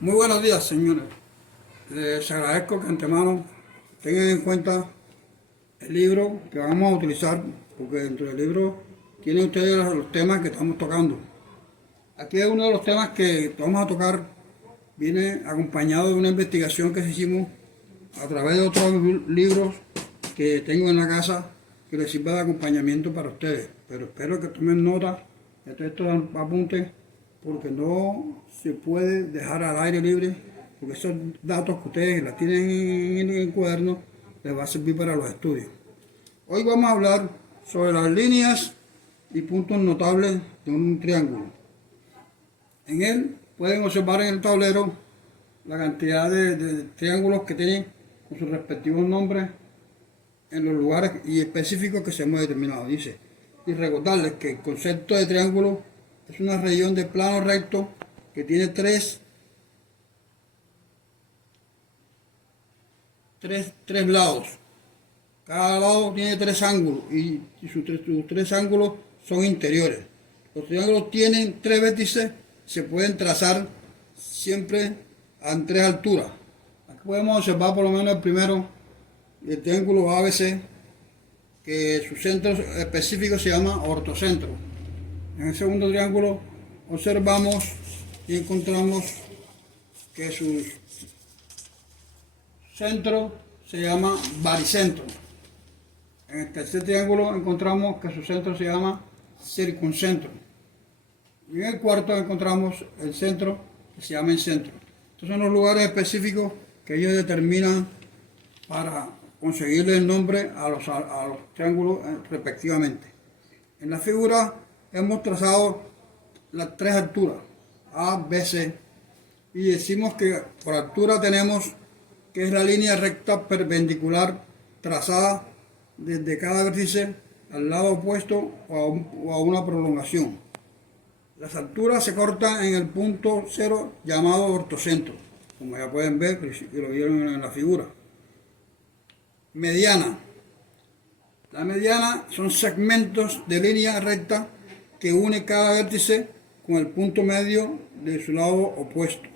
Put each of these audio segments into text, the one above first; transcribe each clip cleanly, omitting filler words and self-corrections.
Muy buenos días, señores. Les agradezco que antemano tengan en cuenta el libro que vamos a utilizar, porque dentro del libro tienen ustedes los temas que estamos tocando. Aquí es uno de los temas que vamos a tocar, viene acompañado de una investigación que hicimos a través de otros libros que tengo en la casa que les sirva de acompañamiento para ustedes. Pero espero que tomen nota de todos estos apuntes, porque no se puede dejar al aire libre, porque esos datos que ustedes la tienen en el cuaderno les va a servir para los estudios. Hoy vamos a hablar sobre las líneas y puntos notables de un triángulo. En él pueden observar en el tablero la cantidad de triángulos que tienen con sus respectivos nombres en los lugares y específicos que se hemos determinado. Dice, y recordarles que el concepto de triángulo es una región de plano recto que tiene tres lados. Cada lado tiene tres ángulos y sus tres ángulos son interiores. Los triángulos tienen tres vértices, se pueden trazar siempre en tres alturas. Aquí podemos observar por lo menos el primero, el triángulo ABC, que su centro específico se llama ortocentro. En el segundo triángulo observamos y encontramos que su centro se llama baricentro. En el tercer triángulo encontramos que su centro se llama circuncentro. Y en el cuarto encontramos el centro que se llama encentro. Estos son los lugares específicos que ellos determinan para conseguirle el nombre a los triángulos respectivamente. En la figura hemos trazado las tres alturas, A, B, C, y decimos que por altura tenemos que es la línea recta perpendicular trazada desde cada vértice al lado opuesto o a una prolongación. Las alturas se cortan en el punto cero llamado ortocentro, como ya pueden ver, que lo vieron en la figura. Mediana. La mediana son segmentos de línea recta que une cada vértice con el punto medio de su lado opuesto.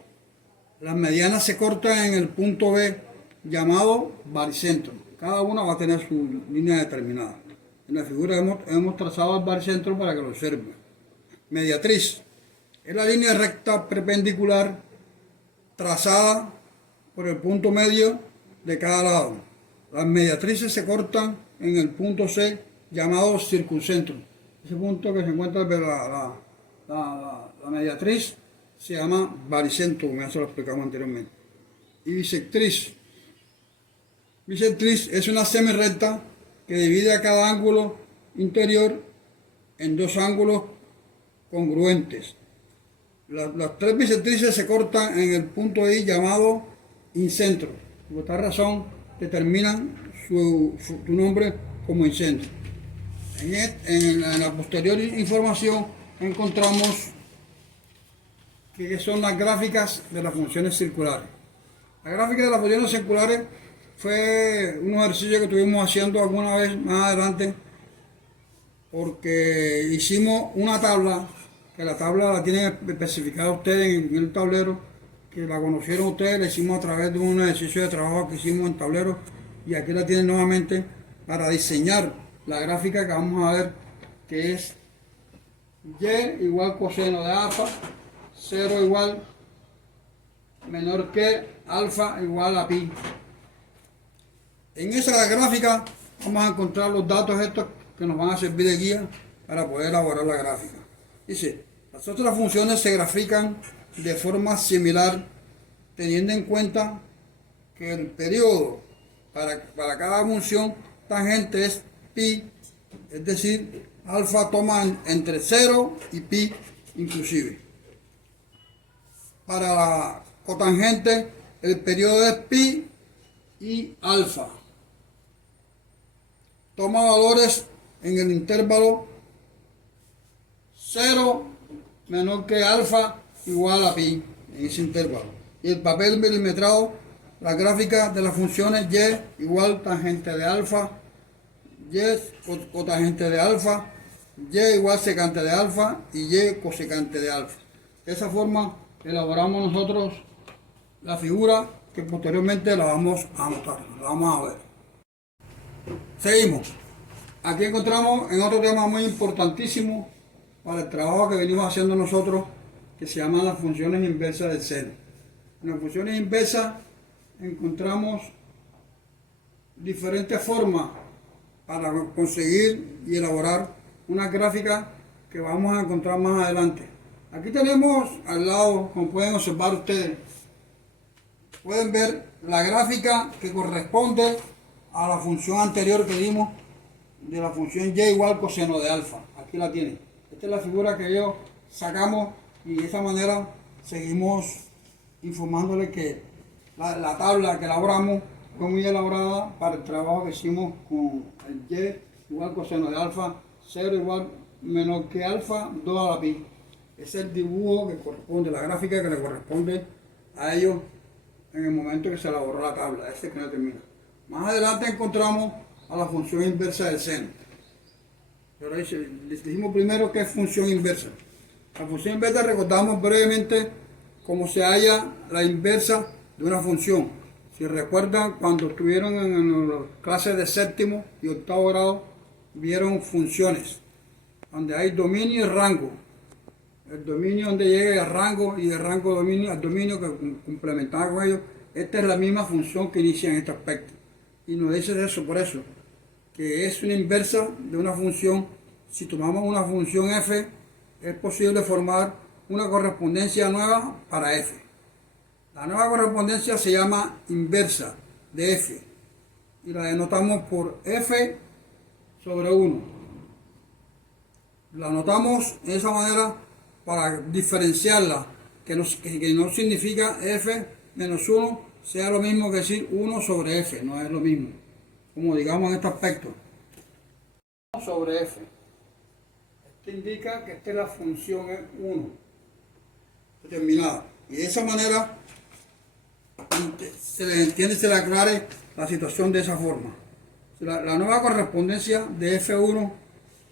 Las medianas se cortan en el punto B llamado baricentro. Cada una va a tener su línea determinada. En la figura hemos trazado el baricentro para que lo observen. Mediatriz es la línea recta perpendicular trazada por el punto medio de cada lado. Las mediatrices se cortan en el punto C llamado circuncentro. Ese punto que se encuentra de la mediatriz se llama baricentro, como ya se lo explicamos anteriormente. Y bisectriz. Bisectriz es una semirrecta que divide a cada ángulo interior en dos ángulos congruentes. Las tres bisectrices se cortan en el punto I llamado incentro. Por esta razón determinan su nombre como incentro. En la posterior información encontramos que son las gráficas de las funciones circulares. La gráfica de las funciones circulares fue un ejercicio que estuvimos haciendo alguna vez más adelante, porque hicimos una tabla, que la tabla la tienen especificada ustedes en el tablero, que la conocieron ustedes, la hicimos a través de un ejercicio de trabajo que hicimos en tablero, y aquí la tienen nuevamente para diseñar la gráfica que vamos a ver, que es y igual coseno de alfa, 0 igual menor que alfa igual a pi. En esa gráfica vamos a encontrar los datos estos que nos van a servir de guía para poder elaborar la gráfica. Dice, las otras funciones se grafican de forma similar, teniendo en cuenta que el periodo para cada función tangente es pi, es decir, alfa toma entre 0 y pi inclusive. Para la cotangente el periodo es pi y alfa. Toma valores en el intervalo 0 menor que alfa igual a pi en ese intervalo. Y el papel milimetrado, la gráfica de las funciones y igual tangente de alfa, y cotangente de alfa, y igual secante de alfa y y cosecante de alfa. De esa forma elaboramos nosotros la figura que posteriormente la vamos a anotar, la vamos a ver. Seguimos. Aquí encontramos en otro tema muy importantísimo para el trabajo que venimos haciendo nosotros, que se llaman las funciones inversas del seno. En las funciones inversas encontramos diferentes formas para conseguir y elaborar una gráfica que vamos a encontrar más adelante. Aquí tenemos al lado, como pueden observar ustedes, pueden ver la gráfica que corresponde a la función anterior que dimos de la función y igual coseno de alfa. Aquí la tienen. Esta es la figura que ellos sacamos y de esa manera seguimos informándole que la tabla que elaboramos fue muy elaborada para el trabajo que hicimos con el y igual coseno de alfa, 0 igual menos que alfa 2 a la pi. Es el dibujo que corresponde, la gráfica que le corresponde a ellos en el momento que se elaboró la tabla, ese que no termina. Más adelante encontramos a la función inversa del seno. Pero les dijimos primero qué es función inversa. La función inversa recordamos brevemente cómo se halla la inversa de una función. Si recuerdan, cuando estuvieron en las clases de séptimo y octavo grado, vieron funciones, donde hay dominio y rango. El dominio donde llega al rango y el rango al dominio que complementaba con ellos. Esta es la misma función que inicia en este aspecto. Y nos dice eso por eso, que es una inversa de una función. Si tomamos una función f, es posible formar una correspondencia nueva para f. La nueva correspondencia se llama inversa de f y la denotamos por f sobre 1. La anotamos de esa manera para diferenciarla, que no significa f menos 1 sea lo mismo que decir 1 sobre f, no es lo mismo, como digamos en este aspecto. 1 sobre f. Esto indica que esta es la función 1 determinada. Y de esa manera se le entiende, se le aclare la situación de esa forma. La nueva correspondencia de F1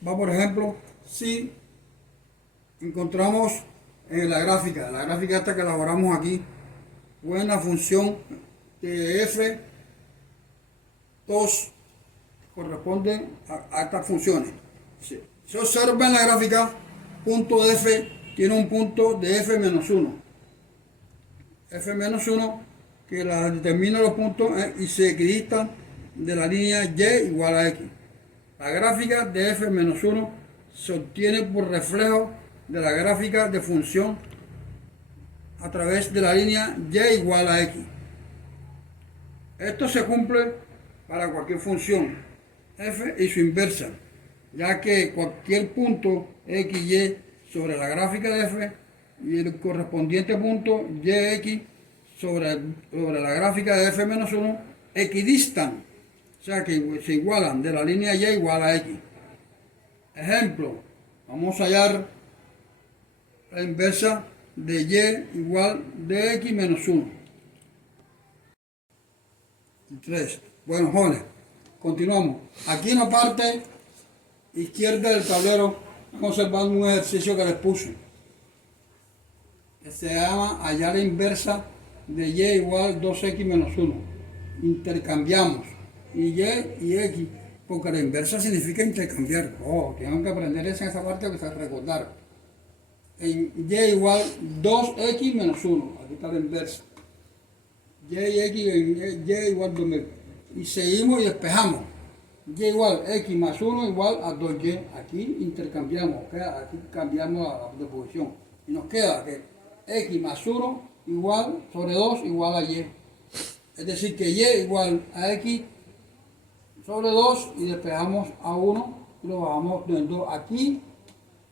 va, por ejemplo, si encontramos en la gráfica esta que elaboramos aquí, fue una función de F2 corresponde a estas funciones. Si se observa en la gráfica, punto de F tiene un punto de F menos 1. F menos 1 que la determina los puntos y se equidistan de la línea y igual a x. La gráfica de f menos 1 se obtiene por reflejo de la gráfica de función a través de la línea y igual a x. Esto se cumple para cualquier función f y su inversa, ya que cualquier punto x, y sobre la gráfica de f y el correspondiente punto y, x sobre la gráfica de f menos 1 equidistan, o sea que se igualan de la línea y igual a x. Ejemplo, vamos a hallar la inversa de y igual de x menos 1. 3. Bueno, jóvenes, continuamos. Aquí en la parte izquierda del tablero vamos a observar un ejercicio que les puse, que se llama hallar la inversa de y igual 2x menos 1. Intercambiamos y x, porque la inversa significa intercambiar. Tienen que aprender eso en esa parte que se recordar. En y igual 2x menos 1, aquí está la inversa. Y igual 2x. Y seguimos y despejamos. Y igual x más 1 igual a 2y. Aquí intercambiamos, aquí cambiamos de posición. Y nos queda que x más 1 igual sobre 2 igual a y. Es decir, que y igual a x sobre 2 y despejamos a 1 y lo bajamos en 2. Aquí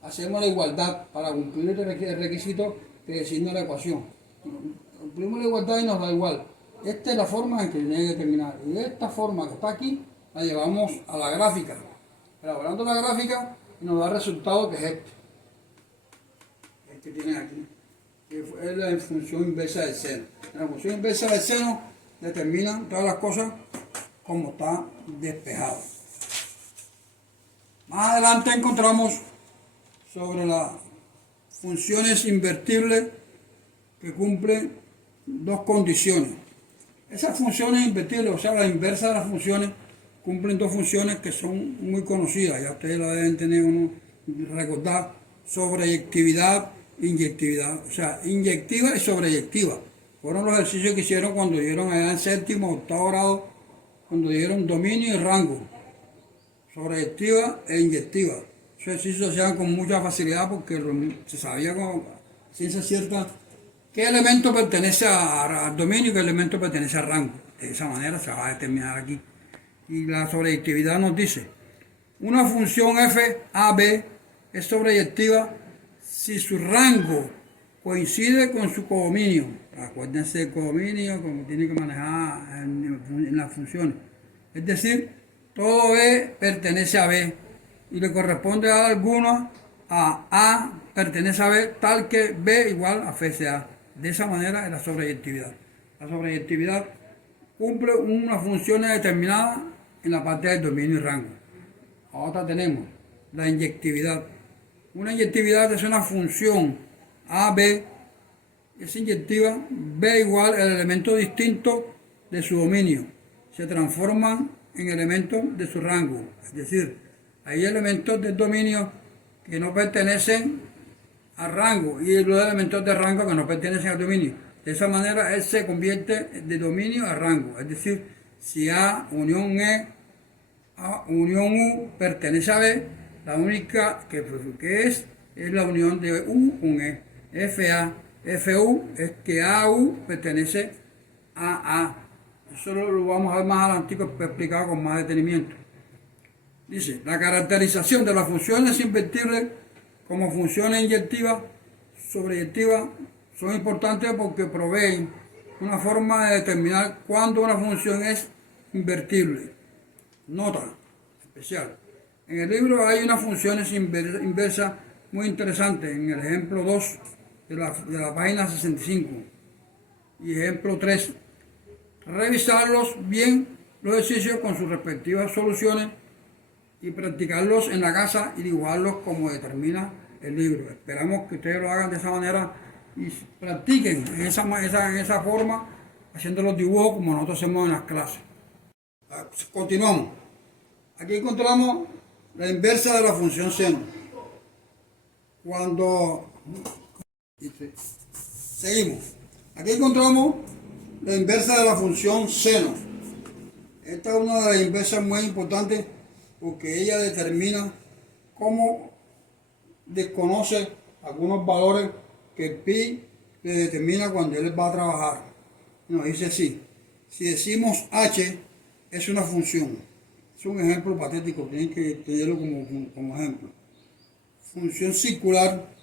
hacemos la igualdad para cumplir el requisito que designa la ecuación. Cumplimos la igualdad y nos da igual. Esta es la forma en que tiene que terminar. Y esta forma que está aquí la llevamos a la gráfica. Elaborando la gráfica y nos da el resultado que es este. Este que tiene aquí. Que es la función inversa del seno. La función inversa del seno determina todas las cosas como está despejado. Más adelante encontramos sobre las funciones invertibles que cumplen dos condiciones. Esas funciones invertibles, o sea, la inversa de las funciones, cumplen dos funciones que son muy conocidas, ya ustedes la deben tener uno, recordar, sobreyectividad e inyectividad, o sea, inyectiva y sobreyectiva. Fueron los ejercicios que hicieron cuando dieron allá en séptimo, octavo grado, cuando dieron dominio y rango, sobreyectiva e inyectiva. Esos ejercicios se hacían con mucha facilidad porque se sabía con ciencia cierta qué elemento pertenece al dominio y qué elemento pertenece al rango. De esa manera se va a determinar aquí. Y la sobreyectividad nos dice, una función f a b es sobreyectiva si su rango coincide con su codominio. Acuérdense del codominio, como tiene que manejar en las funciones. Es decir, todo B pertenece a B y le corresponde a alguno a pertenece a B tal que B igual a F C A. De esa manera es la sobreyectividad. La sobreyectividad cumple unas funciones determinadas en la parte del dominio y rango. Ahora tenemos la inyectividad. Una inyectividad es una función A, B, es inyectiva, B igual el elemento distinto de su dominio. Se transforman en elementos de su rango. Es decir, hay elementos del dominio que no pertenecen al rango y los elementos de rango que no pertenecen al dominio. De esa manera él se convierte de dominio a rango. Es decir, si A unión E, A unión U pertenece a B, la única que es la unión de U con E. FA, FU es que AU pertenece a A. Eso lo vamos a ver más adelante explicado con más detenimiento. Dice, la caracterización de las funciones invertibles como funciones inyectivas, sobreyectivas, son importantes porque proveen una forma de determinar cuándo una función es invertible. Nota especial. En el libro hay unas funciones inversas muy interesantes, en el ejemplo 2 de la página 65 y ejemplo 3. Revisarlos bien los ejercicios con sus respectivas soluciones y practicarlos en la casa y dibujarlos como determina el libro. Esperamos que ustedes lo hagan de esa manera y practiquen en esa forma, haciendo los dibujos como nosotros hacemos en las clases. Continuamos. Aquí encontramos la inversa de la función seno. Seguimos. Aquí encontramos la inversa de la función seno. Esta es una de las inversas muy importantes porque ella determina cómo desconoce algunos valores que el pi le determina cuando él va a trabajar. Nos dice así, si decimos h es una función, es un ejemplo patético, tienen que tenerlo como ejemplo. Función circular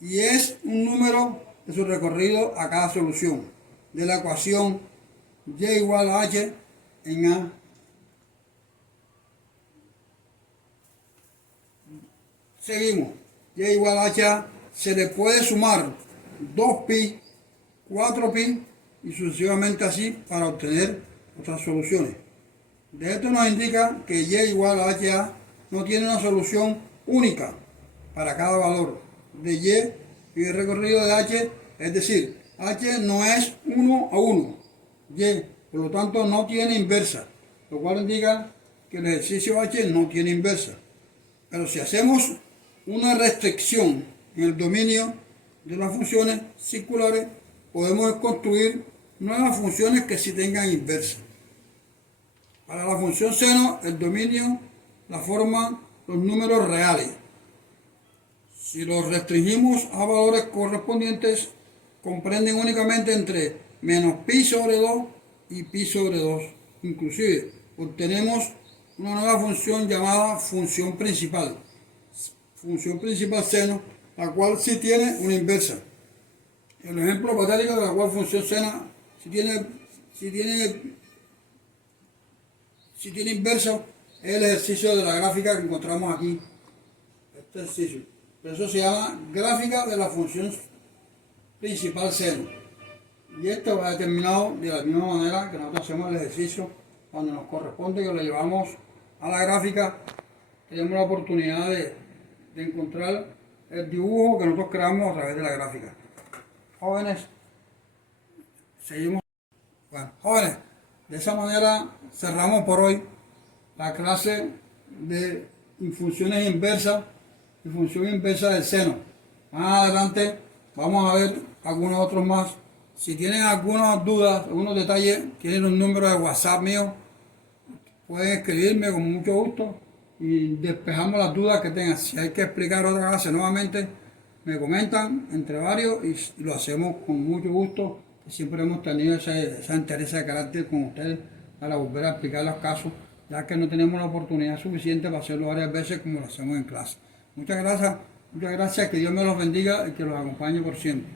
y es un número de su recorrido a cada solución de la ecuación y igual a h en a. Seguimos. Y igual a h se le puede sumar 2pi, 4pi y sucesivamente así para obtener otras soluciones. De esto nos indica que y igual a ha no tiene una solución única para cada valor de y el recorrido de h, es decir, h no es 1 a 1, y por lo tanto no tiene inversa, lo cual indica que el ejercicio h no tiene inversa. Pero si hacemos una restricción en el dominio de las funciones circulares, podemos construir nuevas funciones que sí tengan inversa. Para la función seno, el dominio la forman los números reales. Si los restringimos a valores correspondientes, comprenden únicamente entre menos pi sobre 2 y pi sobre 2. Inclusive, obtenemos una nueva función llamada función principal. Función principal seno, la cual sí tiene una inversa. El ejemplo patético de la cual función seno si tiene inversa es el ejercicio de la gráfica que encontramos aquí. Este ejercicio. Eso se llama gráfica de la función principal seno. Y esto va determinado de la misma manera que nosotros hacemos el ejercicio cuando nos corresponde que lo llevamos a la gráfica. Tenemos la oportunidad de encontrar el dibujo que nosotros creamos a través de la gráfica. Jóvenes, Seguimos. Bueno, jóvenes, de esa manera cerramos por hoy la clase de infusiones inversas y función inversa del seno. Más adelante vamos a ver algunos otros más. Si tienen algunas dudas, algunos detalles, tienen un número de WhatsApp mío, pueden escribirme con mucho gusto y despejamos las dudas que tengan. Si hay que explicar otra clase nuevamente, me comentan entre varios y lo hacemos con mucho gusto. Siempre hemos tenido esa interés de carácter con ustedes para volver a explicar los casos, ya que no tenemos la oportunidad suficiente para hacerlo varias veces como lo hacemos en clase. Muchas gracias, que Dios me los bendiga y que los acompañe por siempre.